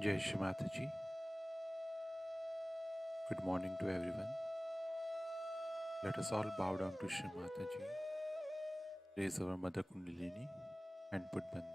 Jai Shri Mataji. Good morning to everyone. Let us all bow down to Shri Mataji, raise our Mother Kundalini and put Bandhan.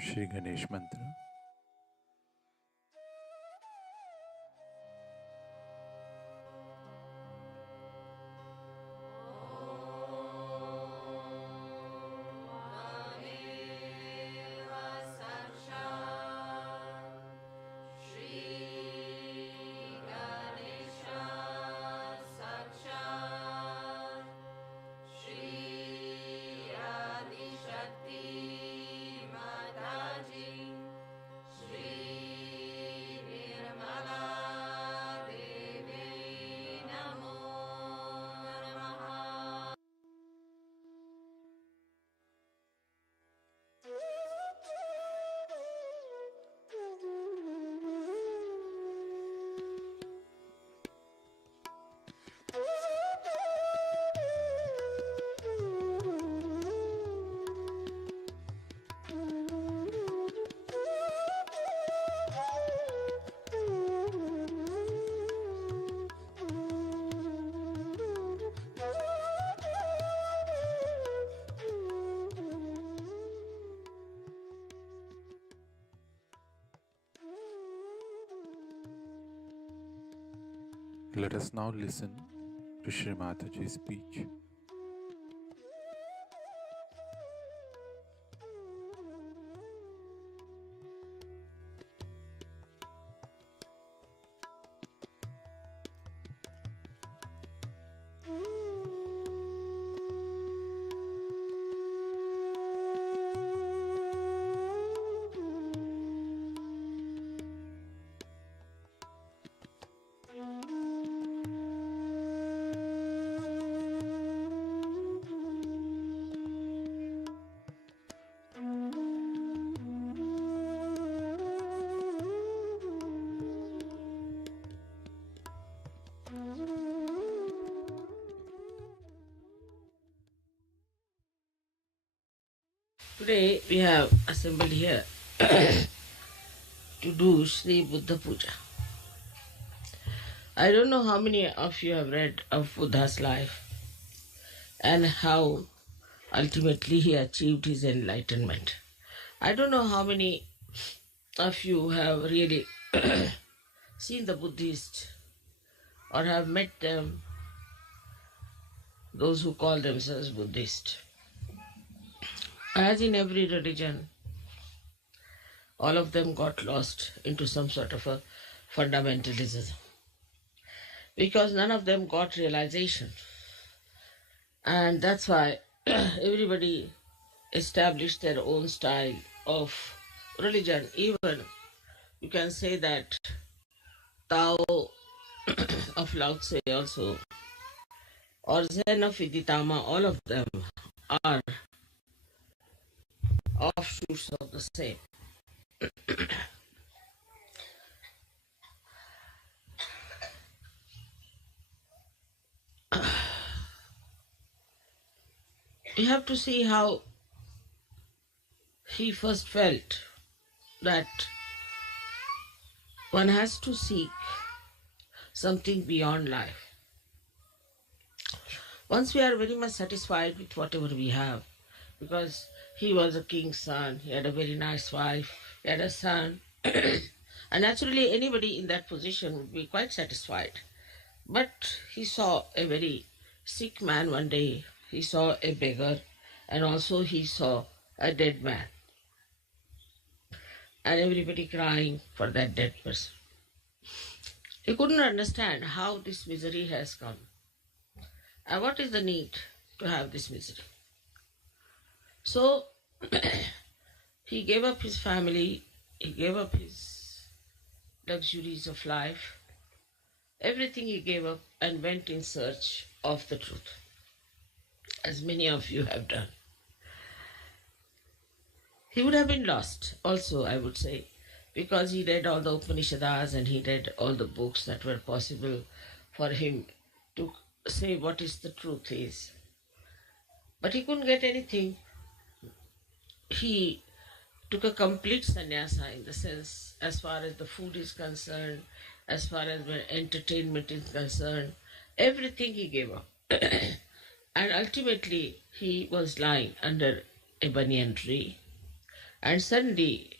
Shri Ganesh Mantra. Let us now listen to Shri Mataji's speech. Today we have assembled here to do Sri Buddha Puja. I don't know how many of you have read of Buddha's life and how ultimately he achieved his enlightenment. I don't know how many of you have really seen the Buddhists or have met them, those who call themselves Buddhist. As in every religion, all of them got lost into some sort of a fundamentalism because none of them got realization. And that's why everybody established their own style of religion. Even you can say that Tao of Lao Tse also, or Zen of Viditama, all of them are offshoots of the same. You have to see how he first felt that one has to seek something beyond life. Once we are very much satisfied with whatever we have, because he was a king's son, he had a very nice wife, he had a son, and naturally anybody in that position would be quite satisfied. But he saw a very sick man one day, he saw a beggar, and also he saw a dead man, and everybody crying for that dead person. He couldn't understand how this misery has come, and what is the need to have this misery. So he gave up his family, he gave up his luxuries of life, everything he gave up and went in search of the truth, as many of you have done. He would have been lost also, I would say, because he read all the Upanishads and he read all the books that were possible for him to say what is the truth is. But he couldn't get anything. He took a complete sannyasa in the sense, as far as the food is concerned, as far as entertainment is concerned, everything he gave up. And ultimately he was lying under a banyan tree, and suddenly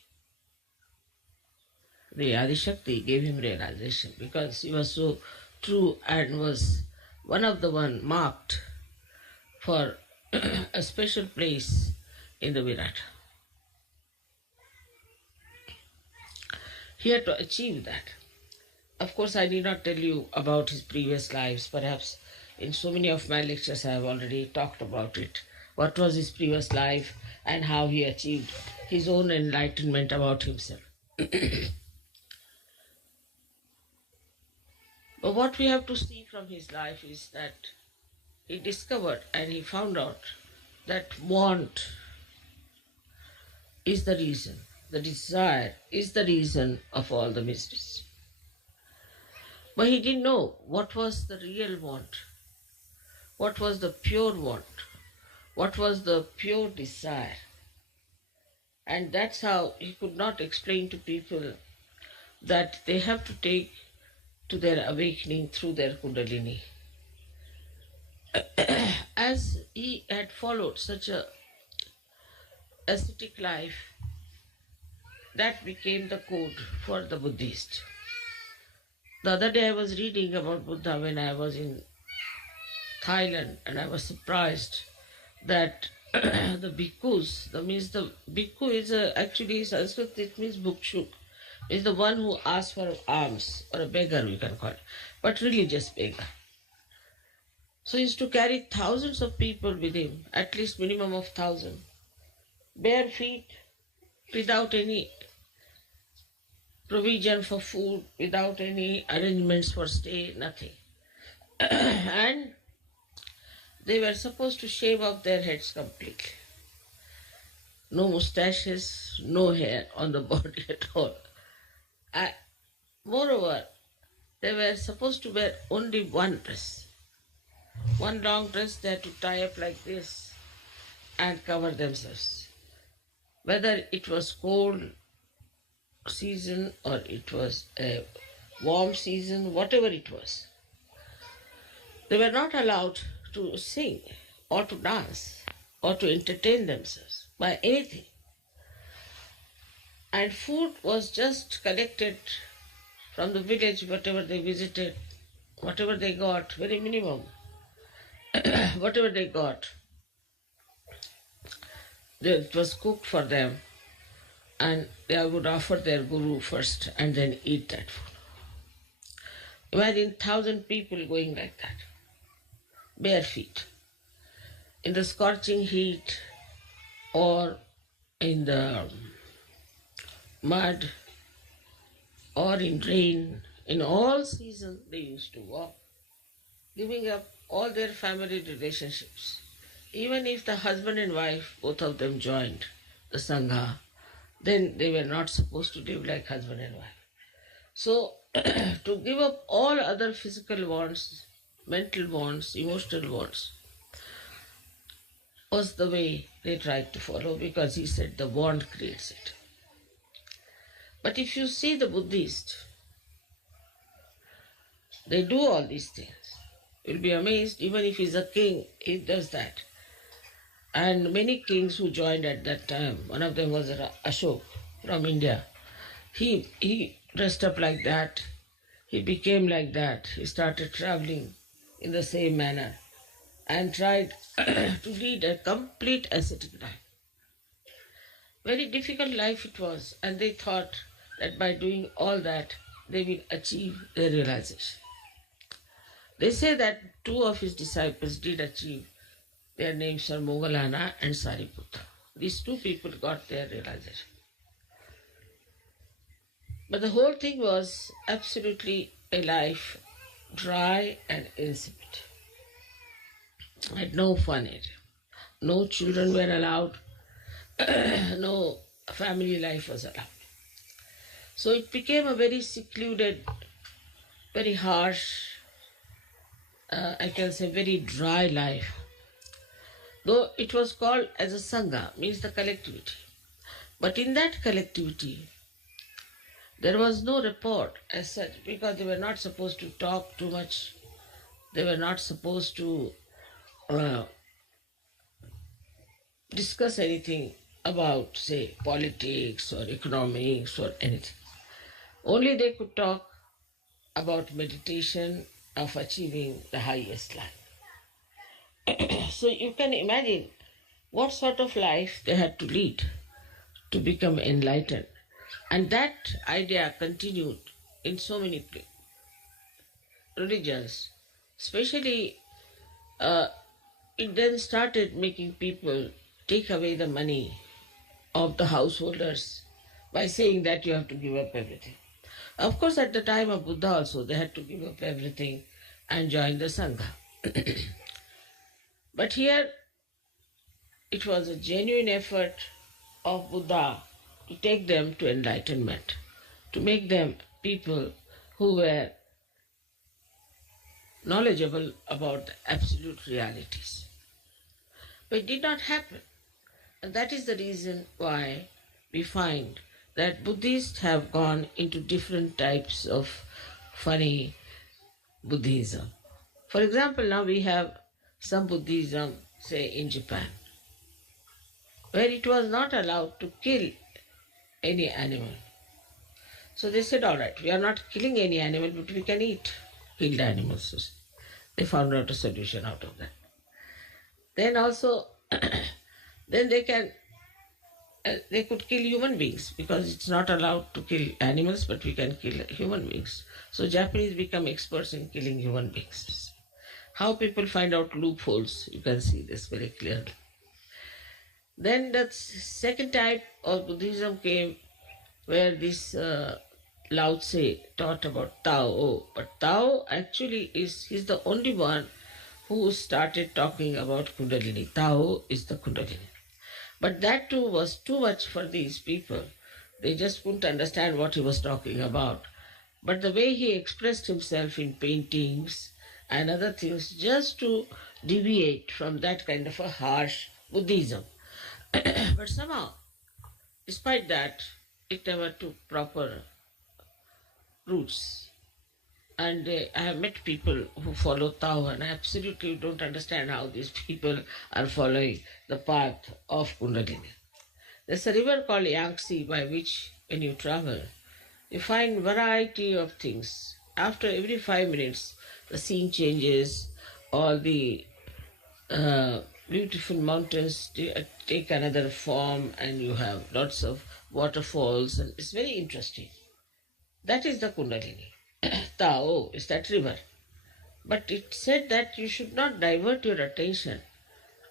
the Adishakti gave him realization, because he was so true and was one of the one marked for a special place in the Virata. He had to achieve that. Of course, I need not tell you about his previous lives. Perhaps in so many of my lectures I have already talked about it. What was his previous life and how he achieved his own enlightenment about himself. But what we have to see from his life is that he discovered and he found out that want is the reason, the desire is the reason of all the miseries. But he didn't know what was the real want, what was the pure want, what was the pure desire. And that's how he could not explain to people that they have to take to their awakening through their Kundalini. As he had followed such a ascetic life, that became the code for the Buddhist. The other day I was reading about Buddha when I was in Thailand, and I was surprised that the bhikkhus, that means the bhikkhu is actually Sanskrit, it means bhukshuk, is the one who asks for alms, or a beggar we can call it, but religious beggar. So he used to carry thousands of people with him, at least minimum of 1,000, bare feet, without any provision for food, without any arrangements for stay, nothing. And they were supposed to shave off their heads completely. No mustaches, no hair on the body at all. Moreover, they were supposed to wear only one dress. One long dress they had to tie up like this and cover themselves. Whether it was cold season or it was a warm season, whatever it was, they were not allowed to sing or to dance or to entertain themselves by anything. And food was just collected from the village, whatever they visited, whatever they got, very minimum, whatever they got, it was cooked for them, and they would offer their guru first and then eat that food. Imagine 1,000 people going like that, bare feet, in the scorching heat or in the mud or in rain. In all seasons they used to walk, giving up all their family relationships. Even if the husband and wife, both of them joined the Sangha, then they were not supposed to live like husband and wife. So to give up all other physical wants, mental wants, emotional wants, was the way they tried to follow because he said the bond creates it. But if you see the Buddhists, they do all these things. You'll be amazed, even if he's a king, he does that. And many kings who joined at that time, one of them was Ashok from India. He dressed up like that. He became like that. He started traveling in the same manner and tried to lead a complete ascetic life. Very difficult life it was, and they thought that by doing all that, they will achieve their realization. They say that two of his disciples did achieve. Their names are Moggallana and Sariputta. These two people got their realization. But the whole thing was absolutely a life dry and insipid. Had no fun in it. No children were allowed. No family life was allowed. So it became a very secluded, very harsh, I can say very dry life. Though it was called as a Sangha, means the collectivity. But in that collectivity, there was no report as such because they were not supposed to talk too much. They were not supposed to discuss anything about, say, politics or economics or anything. Only they could talk about meditation of achieving the highest life. So you can imagine what sort of life they had to lead to become enlightened. And that idea continued in so many religions. Especially, it then started making people take away the money of the householders by saying that you have to give up everything. Of course, at the time of Buddha also, they had to give up everything and join the Sangha. But here, it was a genuine effort of Buddha to take them to enlightenment, to make them people who were knowledgeable about the absolute realities. But it did not happen. And that is the reason why we find that Buddhists have gone into different types of funny Buddhism. For example, now we have some Buddhism, say in Japan, where it was not allowed to kill any animal. So they said, all right, we are not killing any animal, but we can eat killed animals. So they found out a solution out of that. Then also, then they could kill human beings because it's not allowed to kill animals, but we can kill human beings. So Japanese become experts in killing human beings. How people find out loopholes, you can see this very clearly. Then the second type of Buddhism came where this Lao Tse taught about Tao. But Tao actually he's the only one who started talking about Kundalini. Tao is the Kundalini. But that too was too much for these people. They just couldn't understand what he was talking about. But the way he expressed himself in paintings and other things, just to deviate from that kind of a harsh Buddhism. But somehow, despite that, it never took proper roots. And I have met people who follow Tao, and I absolutely don't understand how these people are following the path of Kundalini. There's a river called Yangtze by which, when you travel, you find variety of things. After every 5 minutes, the scene changes, all the beautiful mountains take another form, and you have lots of waterfalls, and it's very interesting. That is the Kundalini. Tao is that river. But it said that you should not divert your attention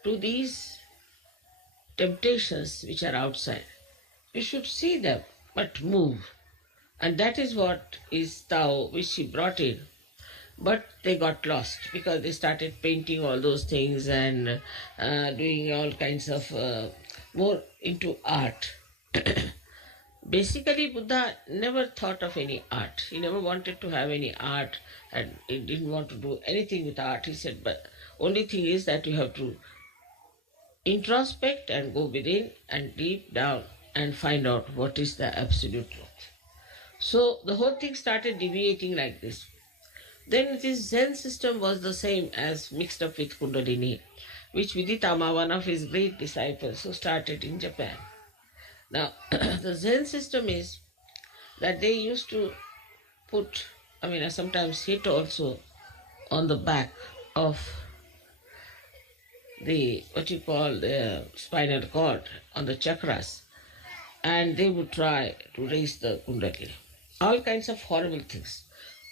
to these temptations which are outside. You should see them, but move. And that is what is Tao, which he brought in. But they got lost because they started painting all those things and doing all kinds of more into art. Basically, Buddha never thought of any art. He never wanted to have any art, and he didn't want to do anything with art. He said, but only thing is that you have to introspect and go within and deep down and find out what is the absolute truth. So the whole thing started deviating like this. Then this Zen system was the same as mixed up with Kundalini, which Viditama, one of his great disciples, who started in Japan. Now, the Zen system is that they used to put, sometimes hit also on the back of the, what you call the spinal cord, on the chakras, and they would try to raise the Kundalini. All kinds of horrible things.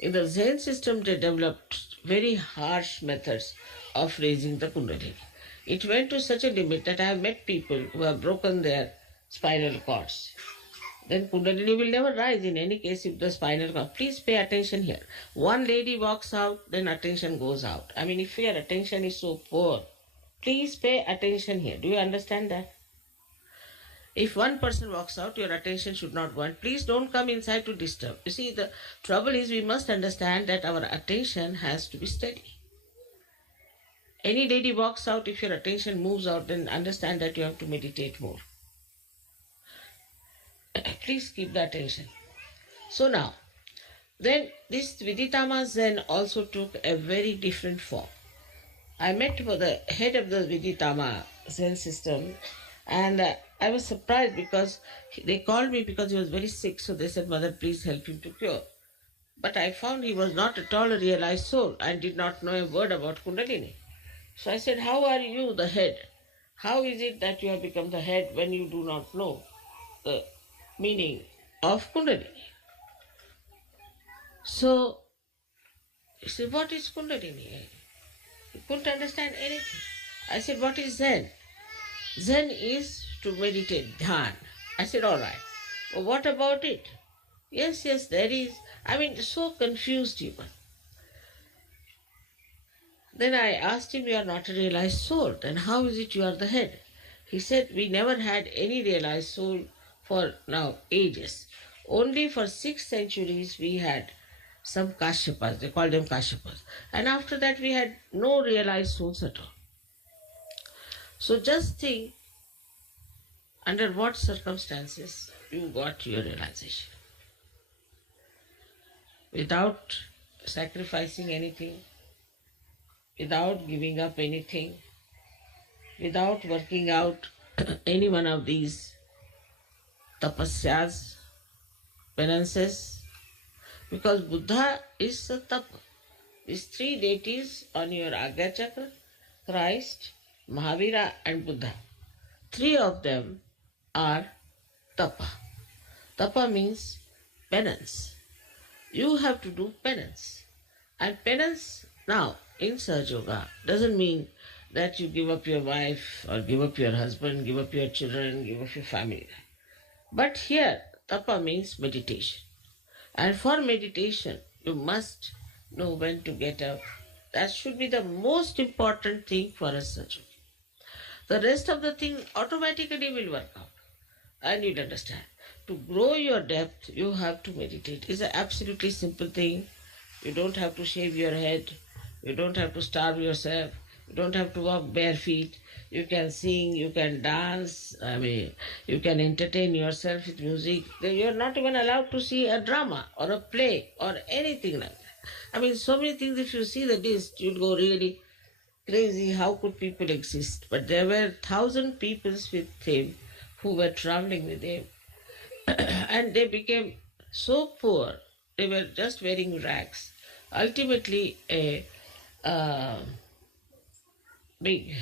In the Zen system, they developed very harsh methods of raising the Kundalini. It went to such a limit that I have met people who have broken their spinal cords. Then Kundalini will never rise in any case if the spinal cord. Please pay attention here. One lady walks out, then attention goes out. If your attention is so poor, please pay attention here. Do you understand that? If one person walks out, your attention should not go. And please don't come inside to disturb. You see, the trouble is we must understand that our attention has to be steady. Any lady walks out, if your attention moves out, then understand that you have to meditate more. Please keep the attention. So now, then this Viditama Zen also took a very different form. I met the head of the Viditama Zen system, and I was surprised because they called me because he was very sick. So they said, "Mother, please help him to cure." But I found he was not at all a realized soul and did not know a word about Kundalini. So I said, "How are you the head? How is it that you have become the head when you do not know the meaning of Kundalini?" So he said, "What is Kundalini?" He couldn't understand anything. I said, "What is Zen?" "Zen is to meditate, dhyan." I said, "All right. Well, what about it?" Yes, there is. So confused even. Then I asked him, "You are not a realized soul. Then how is it you are the head?" He said, "We never had any realized soul for now ages. Only for 6 centuries we had some Kashyapas, they called them Kashyapas. And after that we had no realized souls at all." So just think under what circumstances you got your realization. Without sacrificing anything, without giving up anything, without working out any one of these tapasyas, penances, because Buddha is a tapa. These 3 deities on your Agya Chakra, Christ, Mahavira and Buddha, 3 of them are tapa. Tapa means penance. You have to do penance. And penance now in Sahaja Yoga doesn't mean that you give up your wife or give up your husband, give up your children, give up your family. But here tapa means meditation. And for meditation, you must know when to get up. That should be the most important thing for a Sahaja Yogi. The rest of the thing automatically will work out. And you'll understand. To grow your depth, you have to meditate. It's an absolutely simple thing. You don't have to shave your head. You don't have to starve yourself. You don't have to walk bare feet. You can sing, you can dance, you can entertain yourself with music. You're not even allowed to see a drama or a play or anything like that. So many things, if you see the list, you'll go really crazy. How could people exist? But there were 1,000 people with him who were traveling with him. And they became so poor, they were just wearing rags. Ultimately, a big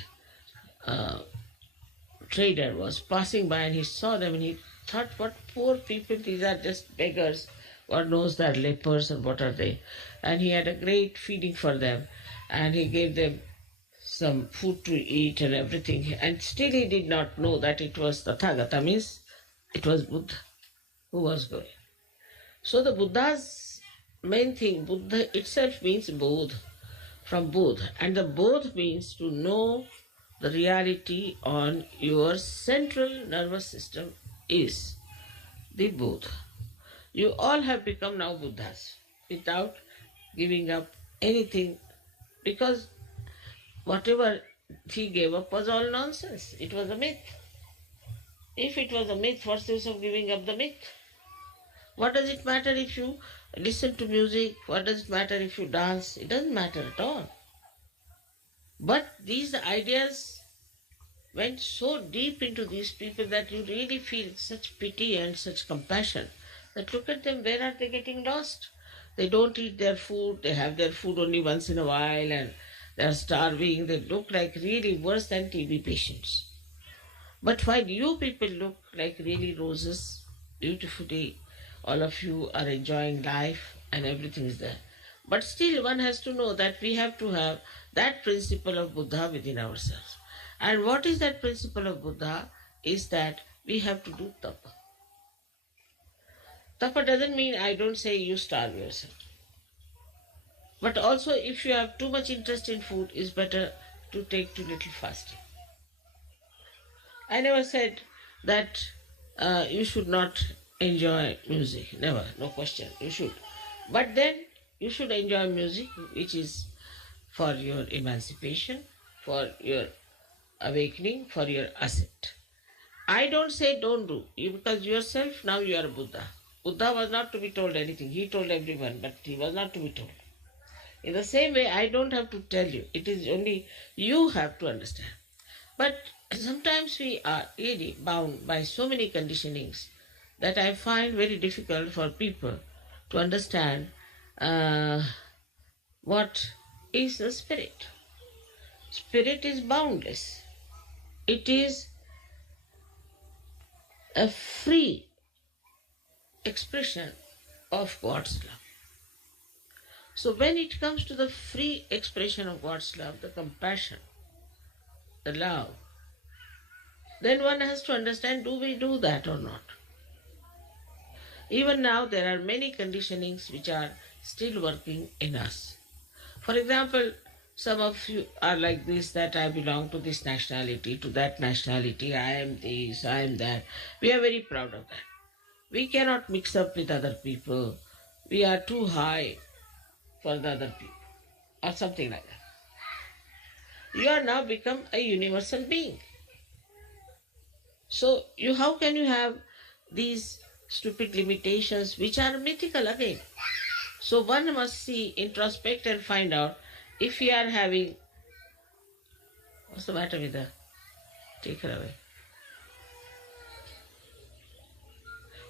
trader was passing by and he saw them and he thought, what poor people, these are just beggars. God knows they're lepers and what are they. And he had a great feeding for them and he gave them some food to eat and everything. And still he did not know that it was Tathagata, means it was Buddha who was going. So the Buddha's main thing, Buddha itself means Bodh, from Bodh. And the Bodh means to know the reality on your central nervous system is the Bodh. You all have become now Buddhas without giving up anything, because whatever he gave up was all nonsense. It was a myth. If it was a myth, what's the use of giving up the myth? What does it matter if you listen to music? What does it matter if you dance? It doesn't matter at all. But these ideas went so deep into these people that you really feel such pity and such compassion that look at them, where are they getting lost? They don't eat their food, they have their food only once in a while and they are starving. They look like really worse than TB patients. But while you people look like really roses, beautifully, all of you are enjoying life and everything is there. But still, one has to know that we have to have that principle of Buddha within ourselves. And what is that principle of Buddha? Is that we have to do tapa. Tapa doesn't mean I don't say you starve yourself. But also, if you have too much interest in food, it's better to take too little fasting. I never said that you should not enjoy music. Never, no question. You should. But then you should enjoy music which is for your emancipation, for your awakening, for your ascent. I don't say don't do, because yourself now you are Buddha. Buddha was not to be told anything. He told everyone, but he was not to be told. In the same way, I don't have to tell you. It is only you have to understand. But sometimes we are really bound by so many conditionings that I find very difficult for people to understand what is the spirit. Spirit is boundless. It is a free expression of God's love. So when it comes to the free expression of God's love, the compassion, the love, then one has to understand, do we do that or not? Even now there are many conditionings which are still working in us. For example, some of you are like this, that I belong to this nationality, to that nationality, I am this, I am that. We are very proud of that. We cannot mix up with other people. We are too high for the other people, or something like that. You are now become a universal being. So how can you have these stupid limitations which are mythical again? So one must see, introspect and find out if we are having, what's the matter with her? Take her away.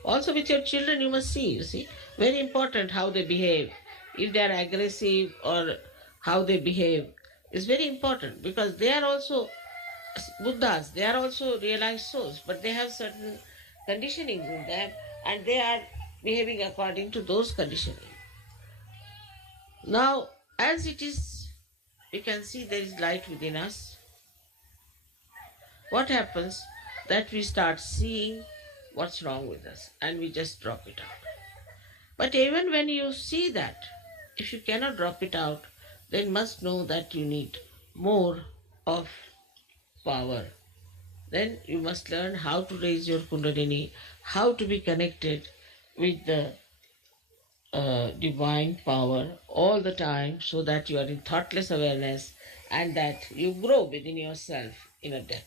Also with your children you must see, very important how they behave. If they are aggressive or how they behave is very important, because they are also Buddhas, they are also realized souls, but they have certain conditionings in them and they are behaving according to those conditionings. Now, as it is, you can see there is light within us. What happens? That we start seeing what's wrong with us and we just drop it out. But even when you see that, if you cannot drop it out, then must know that you need more of power. Then you must learn how to raise your Kundalini, how to be connected with the divine power all the time, so that you are in thoughtless awareness and that you grow within yourself in a depth.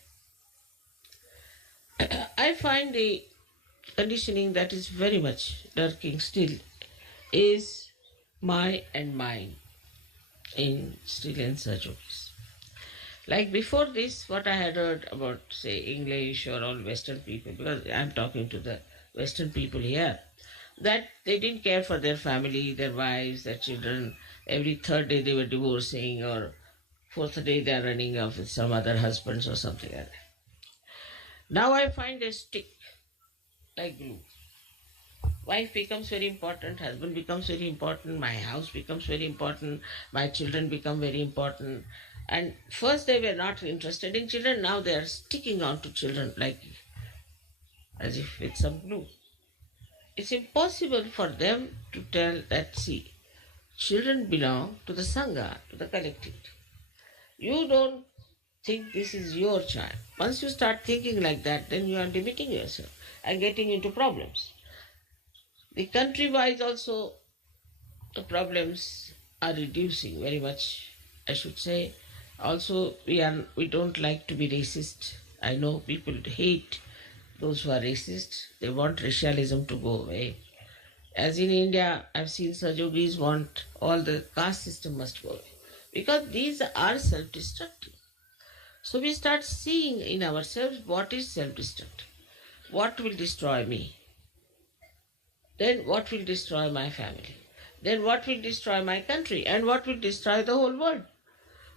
I find the conditioning that is very much lurking still is my and mine in Sri Lanka jokes. Like before this, what I had heard about, say, English or all Western people, because I'm talking to the Western people here, that they didn't care for their family, their wives, their children. Every third day they were divorcing, or fourth day they are running off with some other husbands or something like that. Now I find they stick like glue. Wife becomes very important, husband becomes very important, my house becomes very important, my children become very important. And first they were not interested in children, now they are sticking on to children like as if with some glue. It's impossible for them to tell that, see, children belong to the Sangha, to the collective. You don't think this is your child. Once you start thinking like that, then you are limiting yourself and getting into problems. The country-wise also, the problems are reducing very much, I should say. Also, we don't like to be racist. I know people hate those who are racist. They want racialism to go away. As in India, I've seen Sajogis want all the caste system must go away. Because these are self-destructive. So we start seeing in ourselves what is self-destructive. What will destroy me? Then what will destroy my family? Then what will destroy my country? And what will destroy the whole world?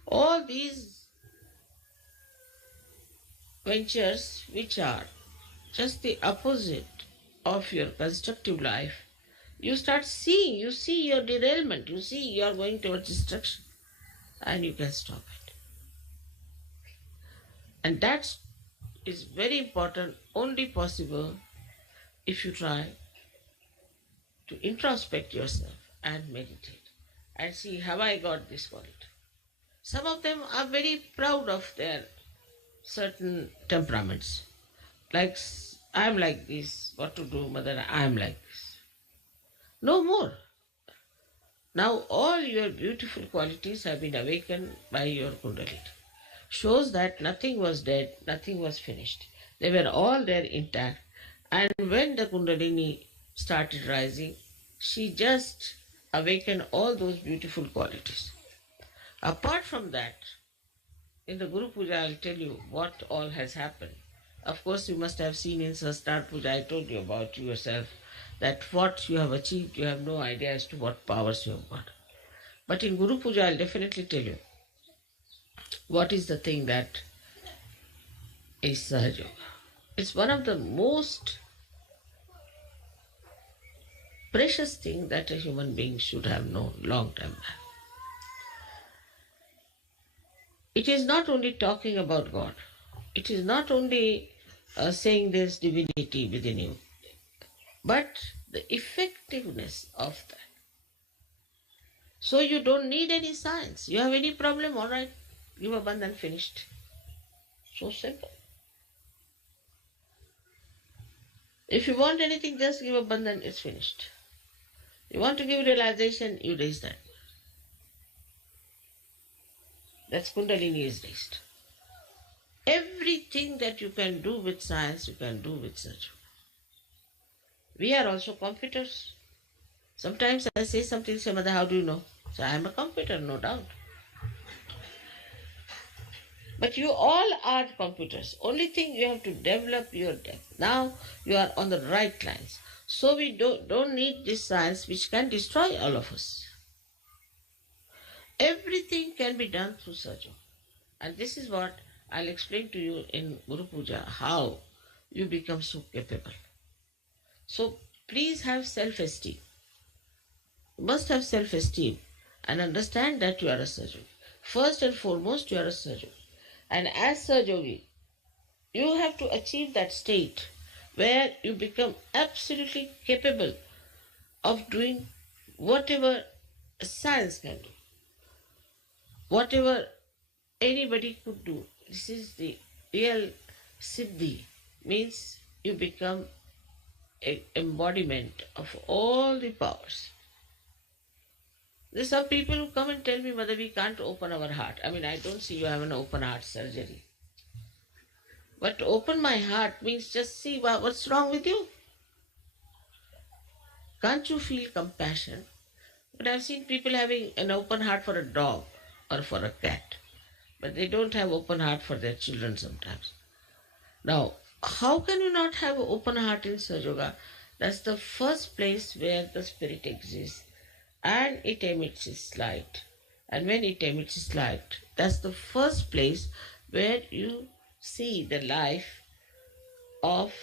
All these ventures which are just the opposite of your constructive life, you start seeing, you see your derailment, you see you are going towards destruction, and you can stop it. And that is very important, only possible if you try to introspect yourself and meditate and see, have I got this quality? Some of them are very proud of their certain temperaments. Like, I'm like this, what to do, mother, I'm like this. No more. Now all your beautiful qualities have been awakened by your Kundalini. Shows that nothing was dead, nothing was finished. They were all there intact. And when the Kundalini started rising, she just awakened all those beautiful qualities. Apart from that, in the Guru Puja, I'll tell you what all has happened. Of course, you must have seen in Sastar Puja, I told you about yourself, that what you have achieved, you have no idea as to what powers you have got. But in Guru Puja, I'll definitely tell you what is the thing that is Sahaja Yoga. It's one of the most precious thing that a human being should have known long time back. It is not only talking about God. It is not only saying there's divinity within you, but the effectiveness of that. So you don't need any science. You have any problem, all right, give a bandhan, finished. So simple. If you want anything, just give a bandhan, it's finished. You want to give realization, you raise that. That's Kundalini is raised. Everything that you can do with science, you can do with such. We are also computers. Sometimes I say something, say, Mother, how do you know? So I am a computer, no doubt. But you all are computers. Only thing you have to develop your depth. Now you are on the right lines. So we don't need this science which can destroy all of us. Everything can be done through Sajo. And this is what I'll explain to you in Guru Puja, how you become so capable. So please have self-esteem. You must have self-esteem and understand that you are a Sajo. First and foremost, you are a Sajo. And as Sajogi, you have to achieve that state where you become absolutely capable of doing whatever science can do, whatever anybody could do. This is the real Siddhi, means you become an embodiment of all the powers. There's some people who come and tell me, Mother, we can't open our heart. I mean, I don't see you have an open heart surgery. But to open my heart means just see what's wrong with you. Can't you feel compassion? But I've seen people having an open heart for a dog or for a cat, but they don't have open heart for their children sometimes. Now, how can you not have an open heart in Sahaja Yoga? That's the first place where the spirit exists and it emits its light. And when it emits its light, that's the first place where you see the life of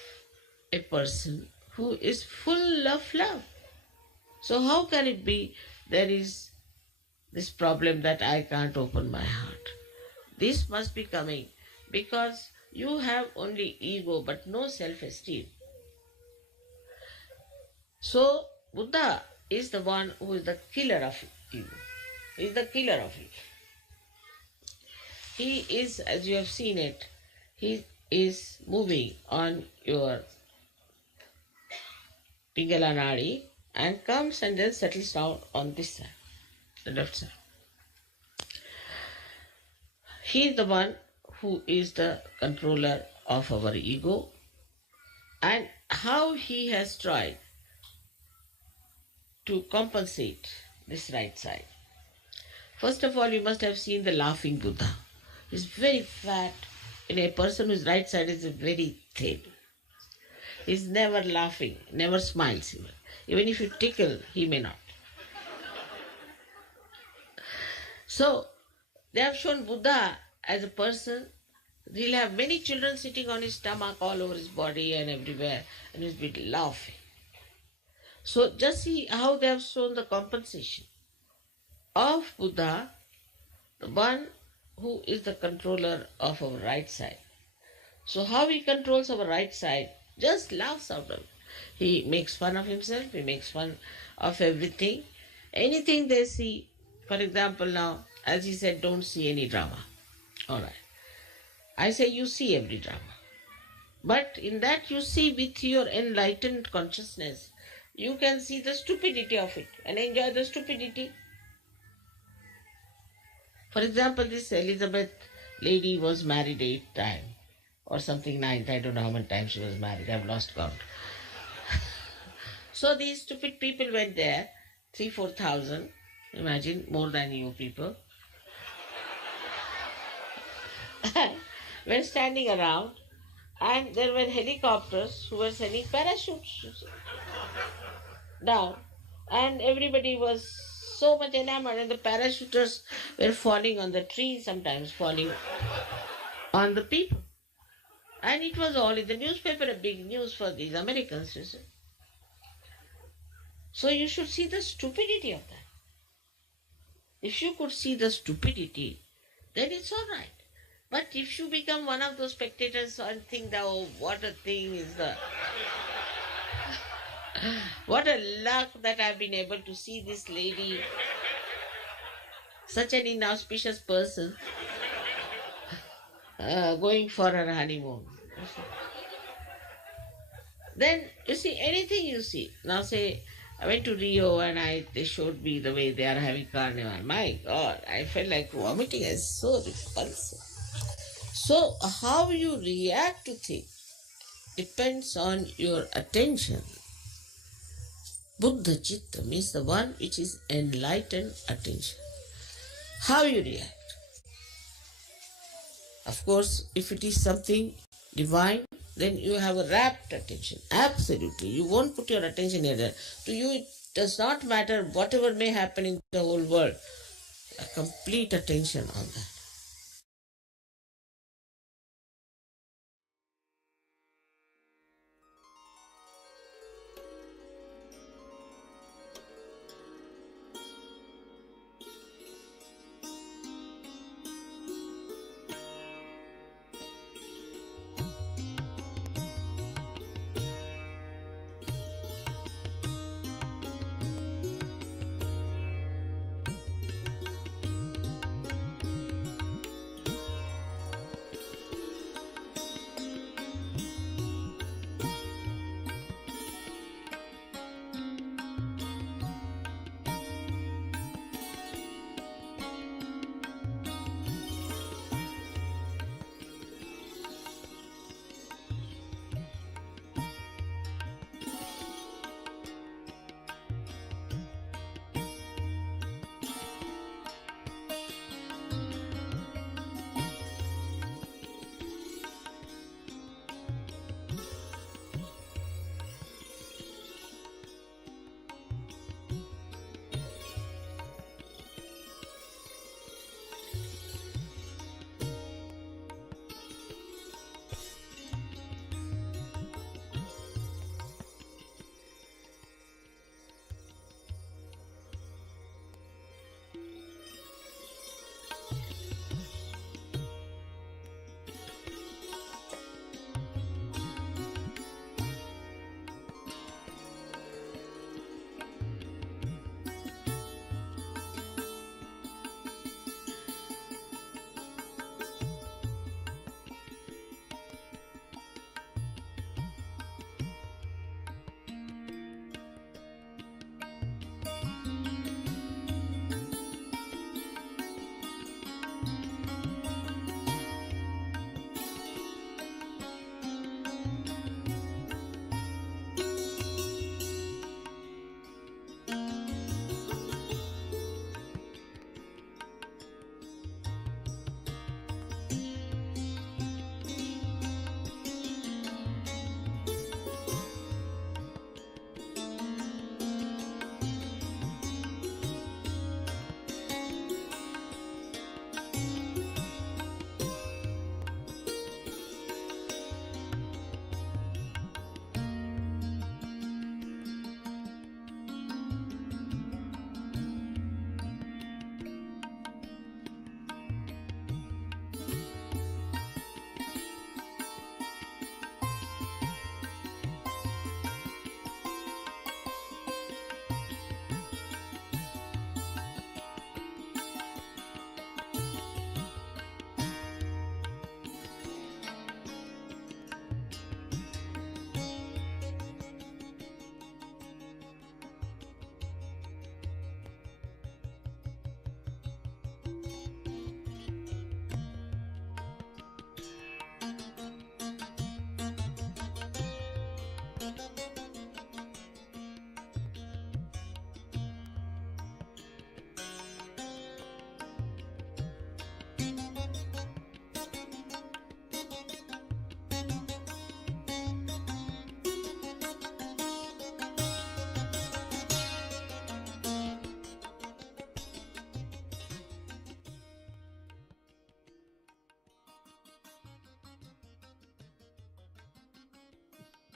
a person who is full of love. So how can it be there is this problem that I can't open my heart? This must be coming because you have only ego but no self-esteem. So Buddha is the one who is the killer of ego. He is the killer of ego. He is, as you have seen it, he is moving on your Pingala Nadi and comes and then settles down on this side, the left side. He is the one who is the controller of our ego, and how he has tried to compensate this right side. First of all, you must have seen the laughing Buddha. He's very fat, and a person whose right side is very thin. He's never laughing, never smiles even. Even if you tickle, he may not. So, they have shown Buddha as a person. He'll have many children sitting on his stomach all over his body and everywhere, and he'll be laughing. So, just see how they have shown the compensation of Buddha, the one who is the controller of our right side. So, how he controls our right side, just laughs out of it. He makes fun of himself, he makes fun of everything. Anything they see, for example, now, as he said, don't see any drama. All right. I say you see every drama. But in that you see with your enlightened consciousness, you can see the stupidity of it and enjoy the stupidity. For example, this Elizabeth lady was married 8 times or something, 9th. I don't know how many times she was married. I've lost count. So these stupid people went there, 3,000-4,000. Imagine, more than you people. Were standing around, and there were helicopters who were sending parachutes down, and everybody was so much enamored, and the parachuters were falling on the trees, sometimes falling on the people. And it was all in the newspaper, a big news for these Americans, you see. So you should see the stupidity of that. If you could see the stupidity, then it's all right. But if you become one of those spectators and think that, oh, what a thing is the... what a luck that I've been able to see this lady, such an inauspicious person, going for her honeymoon. Then, you see, anything you see. Now say, I went to Rio and they showed me the way they are having carnival. My God, I felt like vomiting. It's so repulsive. So, how you react to things depends on your attention. Buddha Chitta means the one which is enlightened attention. How you react. Of course, if it is something divine, then you have a rapt attention. Absolutely. You won't put your attention here. To you, it does not matter whatever may happen in the whole world. A complete attention on that.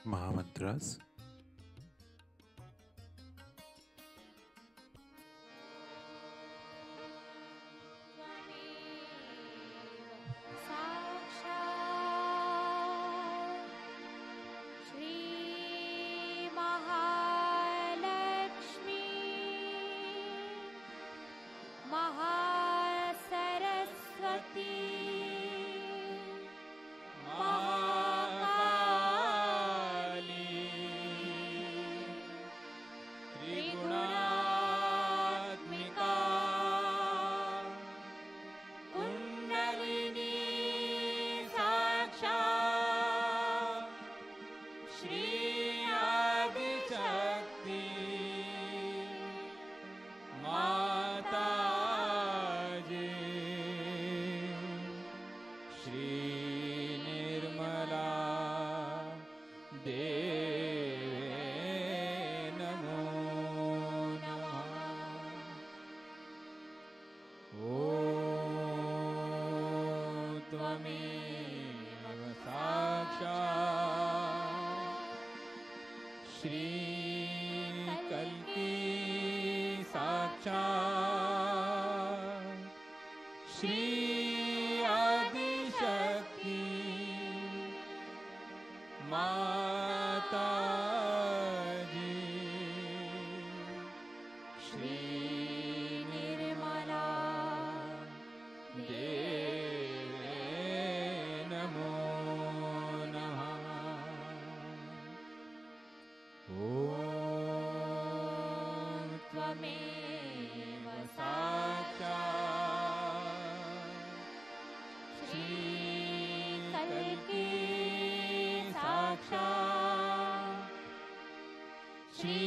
Mahamantras. साक्षात् श्री महालक्ष्मी महासरस्वती महाकाली त्रिगुणात्मिका कुण्डलिनी साक्षात् श्री आदिशक्ति माताजी श्री निर्मला देवे नमो नमः। ॐ त्वमेव साक्षात् श्री कल्की साक्षात् श्री आदिशक्ति माताजी श्री निर्मला देवे नमो नमः। ॐ त्वमेव साक्षात् श्री कल्की साक्षात् श्री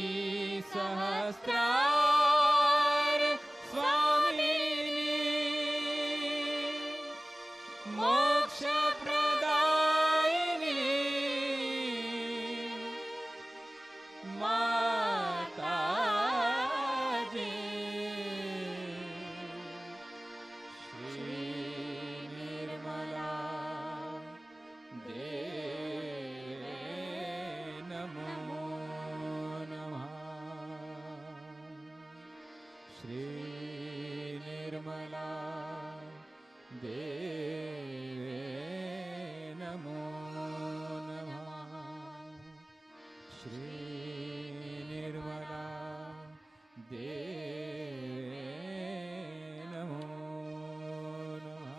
सहस्रार स्वामिनी मोक्षप्रदायिनी माताजी श्री निर्मला देवे नमो नमः। श्री निर्मला देवे नमो नमः। श्री निर्मला देवे नमो नमः।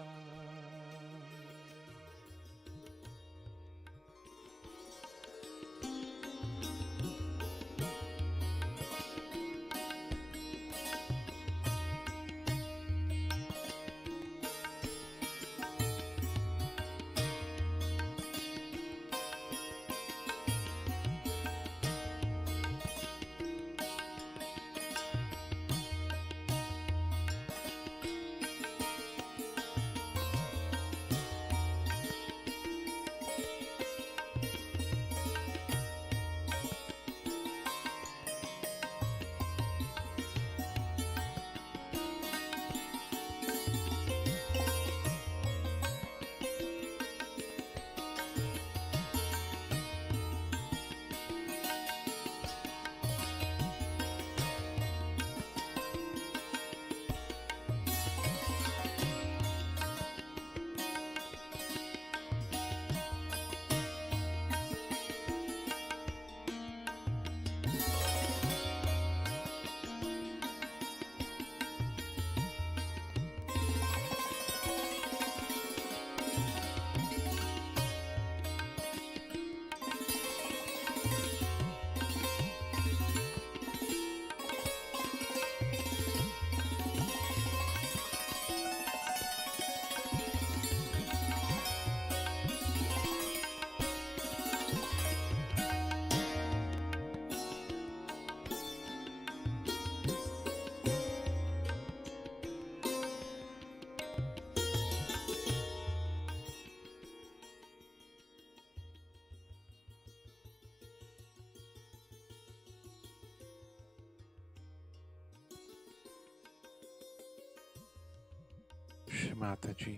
Shri Mataji,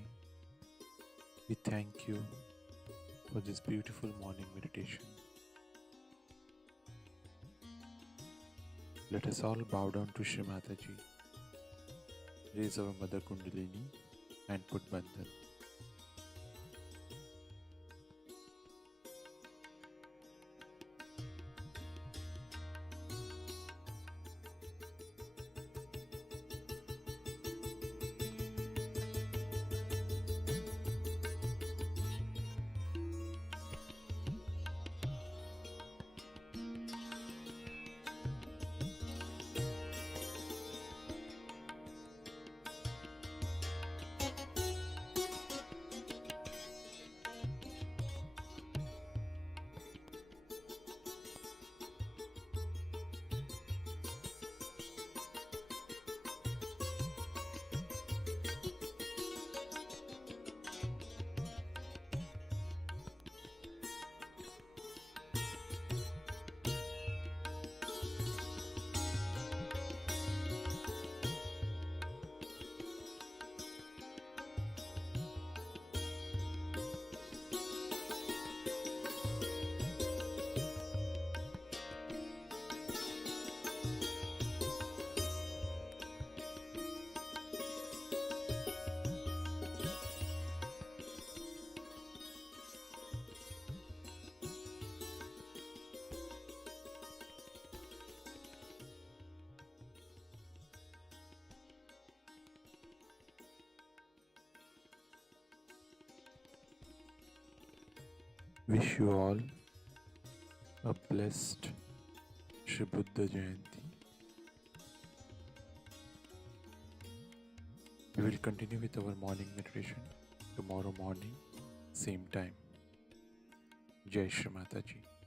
we thank you for this beautiful morning meditation. Let us all bow down to Shri Mataji, raise our Mother Kundalini and put Bandhan. Wish you all a blessed Shri Buddha Jayanti. We will continue with our morning meditation tomorrow morning, same time. Jai Shri Mataji.